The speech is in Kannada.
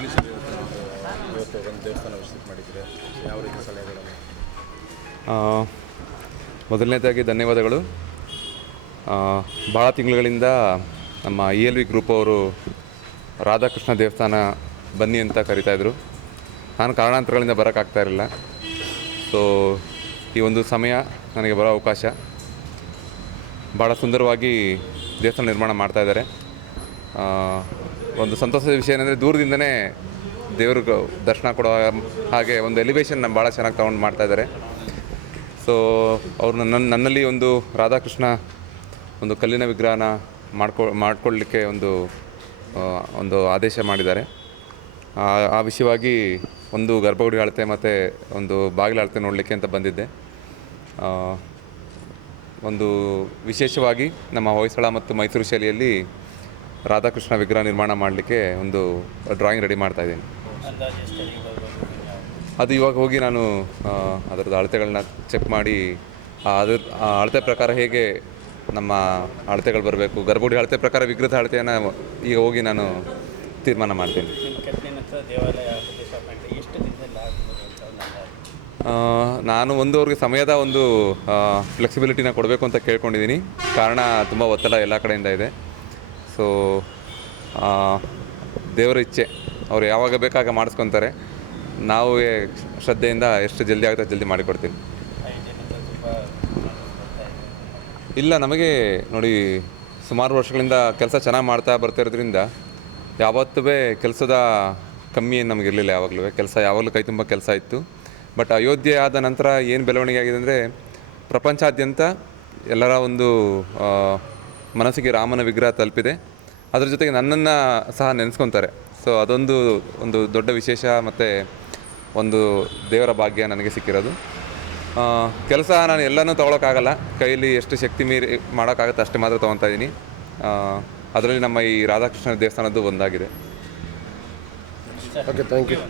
ಹೇಳಿ ಸರ್, ಇವತ್ತು ಒಂದು ದೇವಸ್ಥಾನ ವಿಸಿಟ್ ಮಾಡಿದ್ದೀರಾ, ಯಾವ ರೀತಿ ಸಲಹೆಗಳನ್ನು? ಮೊದಲನೇದಾಗಿ ಧನ್ಯವಾದಗಳು. ಭಾಳ ತಿಂಗಳುಗಳಿಂದ ನಮ್ಮ ELV ಗ್ರೂಪ್ ಅವರು ರಾಧಾಕೃಷ್ಣ ದೇವಸ್ಥಾನ ಬನ್ನಿ ಅಂತ ಕರಿತಾಯಿದ್ರು. ನಾನು ಕಾರಣಾಂತರಗಳಿಂದ ಬರೋಕ್ಕಾಗ್ತಾ ಇರಲಿಲ್ಲ. ಸೊ ಈ ಒಂದು ಸಮಯ ನನಗೆ ಬರೋ ಅವಕಾಶ. ಭಾಳ ಸುಂದರವಾಗಿ ದೇವಸ್ಥಾನ ನಿರ್ಮಾಣ ಮಾಡ್ತಾಯಿದ್ದಾರೆ. ಒಂದು ಸಂತೋಷದ ವಿಷಯ ಏನಂದರೆ ದೂರದಿಂದನೇ ದೇವ್ರಿಗೆ ದರ್ಶನ ಕೊಡೋ ಹಾಗೆ ಒಂದು ಎಲಿವೇಶನ್ ಭಾಳ ಚೆನ್ನಾಗಿ ತೊಗೊಂಡು ಮಾಡ್ತಾಯಿದ್ದಾರೆ. ಸೊ ಅವರು ನನ್ನಲ್ಲಿ ಒಂದು ರಾಧಾಕೃಷ್ಣ ಒಂದು ಕಲ್ಲಿನ ವಿಗ್ರಹನ ಮಾಡ್ಕೊಳ್ಳಿಕ್ಕೆ ಒಂದು ಆದೇಶ ಮಾಡಿದ್ದಾರೆ. ಆ ವಿಷಯವಾಗಿ ಒಂದು ಗರ್ಭಗುಡಿ ಅಳತೆ ಮತ್ತು ಒಂದು ಬಾಗಿಲು ಅಳತೆ ನೋಡಲಿಕ್ಕೆ ಅಂತ ಬಂದಿದ್ದೆ. ಒಂದು ವಿಶೇಷವಾಗಿ ನಮ್ಮ ಹೊಯ್ಸಳ ಮತ್ತು ಮೈಸೂರು ಶೈಲಿಯಲ್ಲಿ ರಾಧಾಕೃಷ್ಣ ವಿಗ್ರಹ ನಿರ್ಮಾಣ ಮಾಡಲಿಕ್ಕೆ ಒಂದು ಡ್ರಾಯಿಂಗ್ ರೆಡಿ ಮಾಡ್ತಾಯಿದ್ದೀನಿ. ಅದು ಇವಾಗ ಹೋಗಿ ನಾನು ಅದರದ್ದು ಅಳತೆಗಳನ್ನ ಚೆಕ್ ಮಾಡಿ ಆ ಅಳತೆ ಪ್ರಕಾರ ಹೇಗೆ ನಮ್ಮ ಅಳತೆಗಳು ಬರಬೇಕು, ಗರ್ಭಗುಡಿ ಅಳತೆ ಪ್ರಕಾರ ವಿಗ್ರಹದ ಅಳತೆಯನ್ನು ಈಗ ಹೋಗಿ ನಾನು ತೀರ್ಮಾನ ಮಾಡ್ತೀನಿ. ನಾನು ಅವ್ರಿಗೆ ಸಮಯದ ಒಂದು ಫ್ಲೆಕ್ಸಿಬಿಲಿಟಿನ ಕೊಡಬೇಕು ಅಂತ ಕೇಳ್ಕೊಂಡಿದ್ದೀನಿ. ಕಾರಣ ತುಂಬ ಒತ್ತಡ ಎಲ್ಲ ಕಡೆಯಿಂದ ಇದೆ. ಸೊ ದೇವರ ಇಚ್ಛೆ, ಅವ್ರು ಯಾವಾಗ ಬೇಕಾಗ ಮಾಡಿಸ್ಕೊತಾರೆ. ನಾವು ಶ್ರದ್ಧೆಯಿಂದ ಎಷ್ಟು ಜಲ್ದಿ ಆಗುತ್ತೆ ಜಲ್ದಿ ಮಾಡಿಕೊಡ್ತೀನಿ. ಇಲ್ಲ, ನಮಗೆ ನೋಡಿ, ಸುಮಾರು ವರ್ಷಗಳಿಂದ ಕೆಲಸ ಚೆನ್ನಾಗಿ ಮಾಡ್ತಾ ಬರ್ತಿರೋದ್ರಿಂದ ಯಾವತ್ತೂ ಕೆಲಸದ ಕಮ್ಮಿ ಏನು ನಮಗಿರಲಿಲ್ಲ. ಯಾವಾಗಲೂ ಕೆಲಸ ಯಾವಾಗಲೂ ಕೈ ತುಂಬ ಕೆಲಸ ಇತ್ತು. ಬಟ್ ಅಯೋಧ್ಯೆ ಆದ ನಂತರ ಏನು ಬೆಳವಣಿಗೆ ಆಗಿದೆ ಅಂದರೆ ಪ್ರಪಂಚಾದ್ಯಂತ ಎಲ್ಲರ ಒಂದು ಮನಸ್ಸಿಗೆ ರಾಮನ ವಿಗ್ರಹ ತಲುಪಿದೆ. ಅದ್ರ ಜೊತೆಗೆ ನನ್ನನ್ನು ಸಹ ನೆನೆಸ್ಕೊತಾರೆ. ಸೊ ಅದೊಂದು ದೊಡ್ಡ ವಿಶೇಷ ಮತ್ತು ಒಂದು ದೇವರ ಭಾಗ್ಯ ನನಗೆ ಸಿಕ್ಕಿರೋದು. ಕೆಲಸ ನಾನು ಎಲ್ಲನೂ ತೊಗೊಳಕ್ಕಾಗಲ್ಲ. ಕೈಯಲ್ಲಿ ಎಷ್ಟು ಶಕ್ತಿ ಮೀರಿ ಮಾಡೋಕ್ಕಾಗುತ್ತೆ ಅಷ್ಟೇ ಮಾತ್ರ ತೊಗೊತಾ ಇದ್ದೀನಿ. ಅದರಲ್ಲಿ ನಮ್ಮ ಈ ರಾಧಾಕೃಷ್ಣ ದೇವಸ್ಥಾನದ್ದು ಒಂದಾಗಿದೆ. Okay, thank you.